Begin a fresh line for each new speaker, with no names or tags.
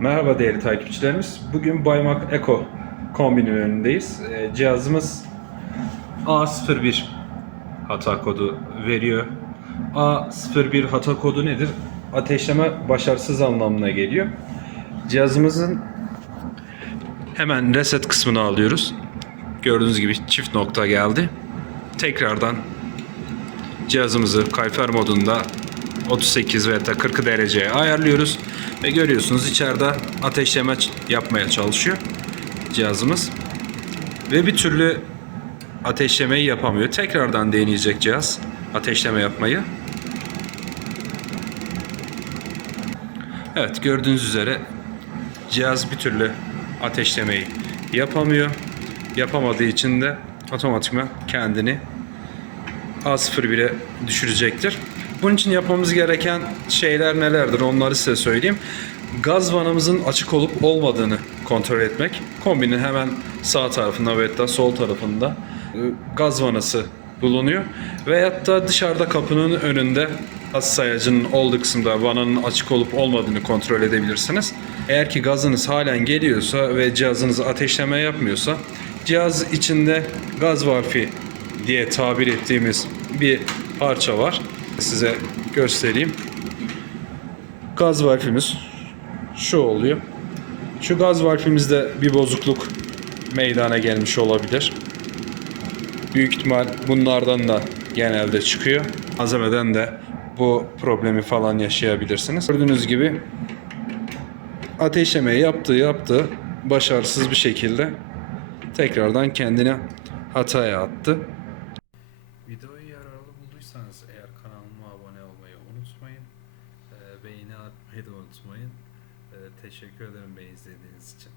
Merhaba değerli takipçilerimiz. Bugün Baymak Eco kombinin önündeyiz. Ee, cihazımız A01 hata kodu veriyor. A01 hata kodu nedir? Ateşleme başarısız anlamına geliyor. Cihazımızın hemen reset kısmını alıyoruz. Gördüğünüz gibi çift nokta geldi. Tekrardan cihazımızı kayfer modunda 38 veya da 40 dereceye ayarlıyoruz ve görüyorsunuz içeride ateşleme yapmaya çalışıyor cihazımız ve bir türlü ateşlemeyi yapamıyor. Tekrardan deneyecek cihaz ateşleme yapmayı. Evet gördüğünüz üzere cihaz bir türlü ateşlemeyi yapamıyor. Yapamadığı için de otomatikman kendini A01'e düşürecektir. Bunun için yapmamız gereken şeyler nelerdir onları size söyleyeyim. Gaz vanamızın açık olup olmadığını kontrol etmek. Kombinin hemen sağ tarafında ve da sol tarafında e, gaz vanası bulunuyor. Veyahut da dışarıda kapının önünde gaz sayacının olduğu kısımda vananın açık olup olmadığını kontrol edebilirsiniz. Eğer ki gazınız halen geliyorsa ve cihazınız ateşleme yapmıyorsa cihaz içinde gaz valfi diye tabir ettiğimiz bir parça var. Size göstereyim. Gaz valfimiz şu oluyor. Şu gaz valfimizde bir bozukluk meydana gelmiş olabilir. Büyük ihtimal bunlardan da genelde çıkıyor. Malzemeden de bu problemi falan yaşayabilirsiniz. Gördüğünüz gibi ateşlemeyi yaptı yaptı başarısız bir şekilde tekrardan kendini hataya attı. Beğeni atmayı da unutmayın. Ee, teşekkür ederim beni izlediğiniz için.